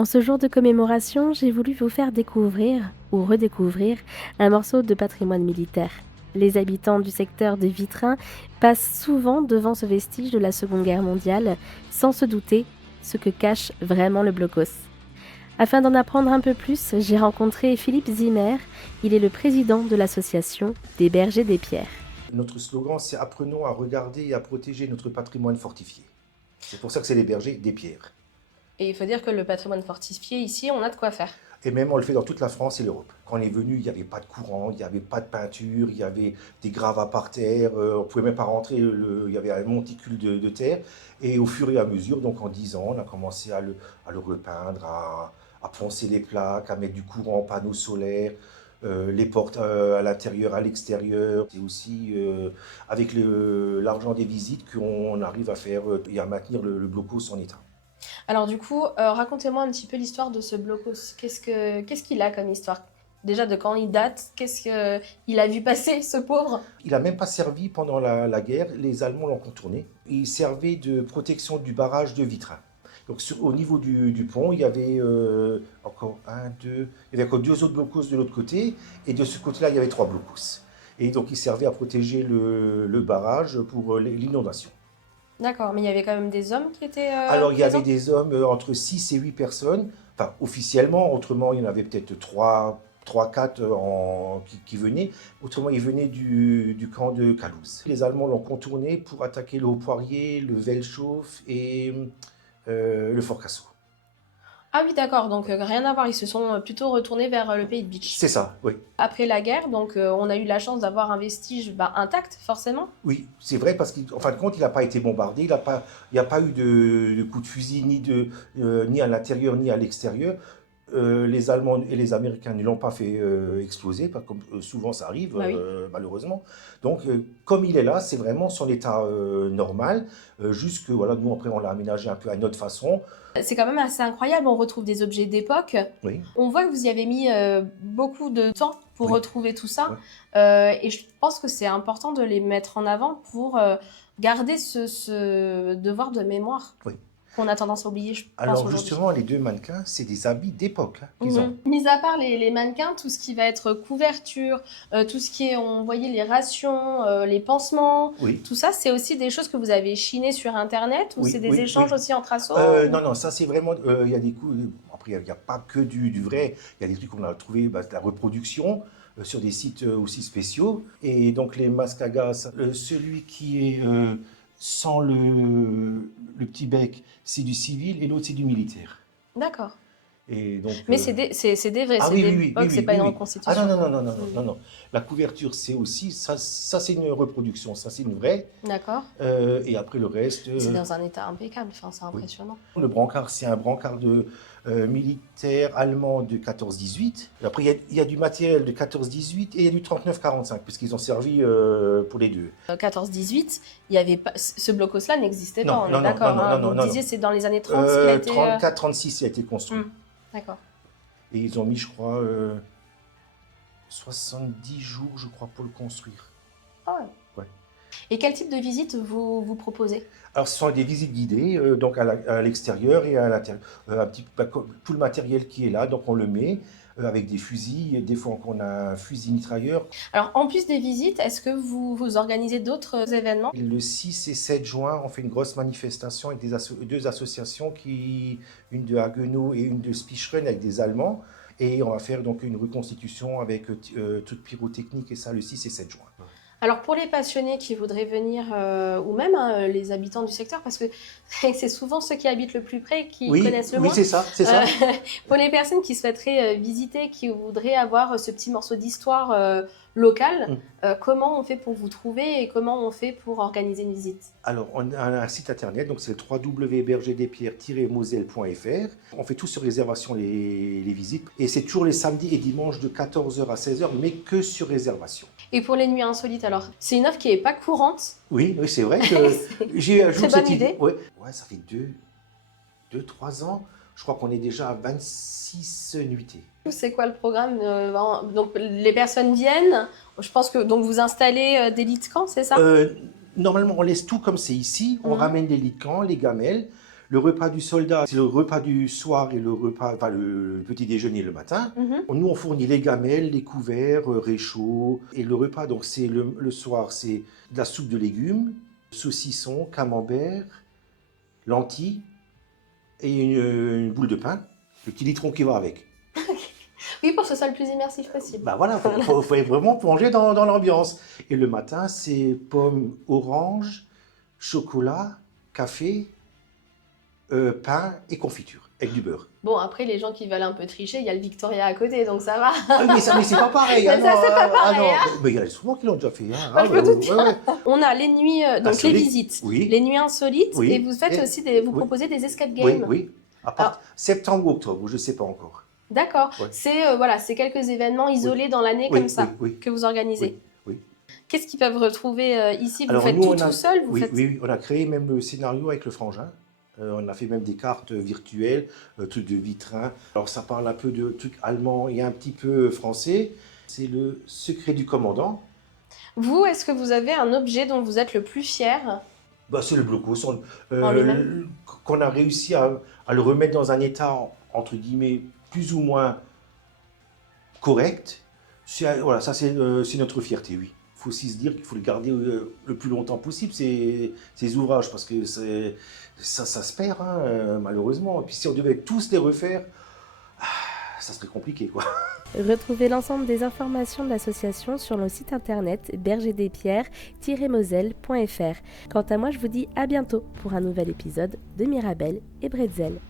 En ce jour de commémoration, j'ai voulu vous faire découvrir, ou redécouvrir, un morceau de patrimoine militaire. Les habitants du secteur de Vitrain passent souvent devant ce vestige de la Seconde Guerre mondiale, sans se douter ce que cache vraiment le blocos. Afin d'en apprendre un peu plus, j'ai rencontré Philippe Zimmer. Il est le président de l'association des Bergers des Pierres. Notre slogan, c'est « Apprenons à regarder et à protéger notre patrimoine fortifié ». C'est pour ça que c'est les bergers des pierres. Et il faut dire que le patrimoine fortifié, ici, on a de quoi faire. Et même, on le fait dans toute la France et l'Europe. Quand on est venu, il n'y avait pas de courant, il n'y avait pas de peinture, il y avait des gravats par terre, on ne pouvait même pas rentrer, il y avait un monticule de terre. Et au fur et à mesure, donc en 10 ans, on a commencé à le repeindre, à poncer les plaques, à mettre du courant, panneaux solaires, les portes à l'intérieur, à l'extérieur. C'est aussi avec l'argent des visites qu'on arrive à faire et à maintenir le blocos en état. Alors du coup, racontez-moi un petit peu l'histoire de ce blocos. Qu'est-ce qu'il a comme histoire? Déjà, de quand il date? Qu'est-ce qu'il a vu passer, ce pauvre? Il n'a même pas servi pendant la guerre, les Allemands l'ont contourné. Il servait de protection du barrage de Vitrain. Donc au niveau du pont, il y avait encore il y avait encore 2 autres blocos de l'autre côté, et de ce côté-là, il y avait 3 blocos. Et donc il servait à protéger le barrage pour l'inondation. D'accord, mais il y avait quand même des hommes qui étaient Alors il y avait présents? des hommes entre 6 et 8 personnes, enfin officiellement, autrement il y en avait peut-être 4 qui venaient. Autrement, ils venaient du camp de Calouse. Les Allemands l'ont contourné pour attaquer le Haut-Poirier, le Welschof et le Fort Cassel. Ah oui, d'accord, donc rien à voir, ils se sont plutôt retournés vers le pays de Bitche. C'est ça, oui. Après la guerre, donc on a eu la chance d'avoir un vestige intact, forcément. Oui, c'est vrai parce qu'en fin de compte, il n'a pas été bombardé, il n'y a pas eu de coups de fusil ni à l'intérieur ni à l'extérieur. Les Allemands et les Américains ne l'ont pas fait exploser, comme souvent ça arrive, Bah oui. malheureusement. Donc, comme il est là, c'est vraiment son état normal. Juste que, voilà, nous, après, on l'a aménagé un peu à notre façon. C'est quand même assez incroyable, on retrouve des objets d'époque. Oui, On voit que vous y avez mis beaucoup de temps pour Oui. retrouver tout ça. Oui. Et je pense que c'est important de les mettre en avant pour garder ce devoir de mémoire Oui. qu'on a tendance à oublier, je pense, Alors, aujourd'hui. justement, les 2 mannequins, c'est des habits d'époque qu'ils ont. Mis à part les mannequins, tout ce qui va être couverture, tout ce qui est, on voyait les rations, les pansements, Oui. tout ça, c'est aussi des choses que vous avez chinées sur Internet ou Oui, c'est des oui, échanges oui. aussi entre assos? Non, ça c'est vraiment. Il y a des coups. Après, il n'y a pas que du vrai. Il y a des trucs qu'on a trouvé, de la reproduction sur des sites aussi spéciaux. Et donc, les masques à gaz, celui qui est sans le petit bec, c'est du civil et l'autre, c'est du militaire. D'accord. Et donc, Mais c'est des vrais, Ah c'est oui, des oui, oui, époques, oui, c'est pas oui, une oui. reconstitution. Ah non. La couverture, c'est aussi. Ça c'est une reproduction. Ça, c'est une vraie. D'accord. Et après, le reste. C'est dans un état impeccable, enfin, c'est impressionnant. Le brancard, c'est un brancard militaire allemand de 14-18. Après, il y a du matériel de 14-18 et il y a du 39-45, puisqu'ils ont servi pour les deux. 14-18, il y avait pas, ce blocos-là n'existait pas, Non, on est non, non, d'accord, non, hein. non, Vous non, disiez non. c'est dans les années 30 qu'il a été... 34-36, il a été construit. D'accord. Et ils ont mis, je crois, 70 jours, je crois, pour le construire. Ah ouais. Ouais. Et quel type de visite vous proposez? Alors, ce sont des visites guidées, donc à l'extérieur et à l'intérieur. Tout le matériel qui est là, donc on le met avec des fusils. Des fois, on a un fusil mitrailleur. Alors, en plus des visites, est-ce que vous organisez d'autres événements? Le 6 et 7 juin, on fait une grosse manifestation avec 2 associations, une de Haguenau et une de Spicheren avec des Allemands. Et on va faire donc une reconstitution avec toute pyrotechnique et ça le 6 et 7 juin. Alors, pour les passionnés qui voudraient venir, ou même les habitants du secteur, parce que c'est souvent ceux qui habitent le plus près qui connaissent le Oui, moins. c'est ça, c'est ça. Pour les personnes qui souhaiteraient visiter, qui voudraient avoir ce petit morceau d'histoire locale, comment on fait pour vous trouver et comment on fait pour organiser une visite? Alors, on a un site internet, donc c'est www.bergerdespierres-moselle.fr. On fait tout sur réservation les visites. Et c'est toujours les samedis et dimanches de 14h à 16h, mais que sur réservation. Et pour les nuits insolites, alors, c'est une offre qui n'est pas courante. Oui, c'est vrai que j'ai un jour Très bonne idée. Ouais, ça fait 2-3 ans. Je crois qu'on est déjà à 26 nuitées. C'est quoi le programme? Donc, les personnes viennent. Je pense que donc vous installez des lits de camp, c'est ça? Normalement, on laisse tout comme c'est ici. On ramène les lits de camp, les gamelles. Le repas du soldat, c'est le repas du soir et le petit déjeuner le matin. Nous, on fournit les gamelles, les couverts, réchauds. Et le repas, donc, c'est le soir, c'est de la soupe de légumes, saucisson, camembert, lentilles et une boule de pain, le petit litron qui va avec. Oui, pour que ce soit le plus immersif possible. Bah voilà, faut vraiment plonger dans l'ambiance. Et le matin, c'est pommes, oranges, chocolat, café, pain et confiture, avec du beurre. Bon, après, les gens qui veulent un peu tricher, il y a le Victoria à côté, donc ça va. Ah, mais c'est pas pareil. Mais ça, c'est pas pareil, hein. Mais il y en a souvent qui l'ont déjà fait. Hein. Moi, je me doute bien. On a les nuits, donc Insolites. les visites, Oui. les nuits insolites, Oui. et vous faites Et- aussi vous oui. proposez des escape Oui, games. oui. À part septembre ou octobre, je ne sais pas encore. D'accord. Ouais. C'est quelques événements isolés dans l'année Oui, comme ça oui. que vous organisez. Oui. Qu'est-ce qu'ils peuvent retrouver ici? Vous Alors, faites nous, tout seul? Oui, on a créé même le scénario avec le frangin. On a fait même des cartes virtuelles, trucs de vitrain. Alors ça parle un peu de trucs allemands et un petit peu français. C'est le secret du commandant. Vous, est-ce que vous avez un objet dont vous êtes le plus fier? Bah, c'est le blocos, En lui-même. qu'on a réussi à le remettre dans un état, entre guillemets, plus ou moins correct. Voilà, ça c'est notre fierté, oui. Il faut aussi se dire qu'il faut le garder le plus longtemps possible, ces ouvrages, parce que ça se perd, hein, malheureusement. Et puis si on devait tous les refaire, ça serait compliqué, quoi. Retrouvez l'ensemble des informations de l'association sur le site internet bergerdespierres-moselle.fr. Quant à moi, je vous dis à bientôt pour un nouvel épisode de Mirabelle et Bretzel.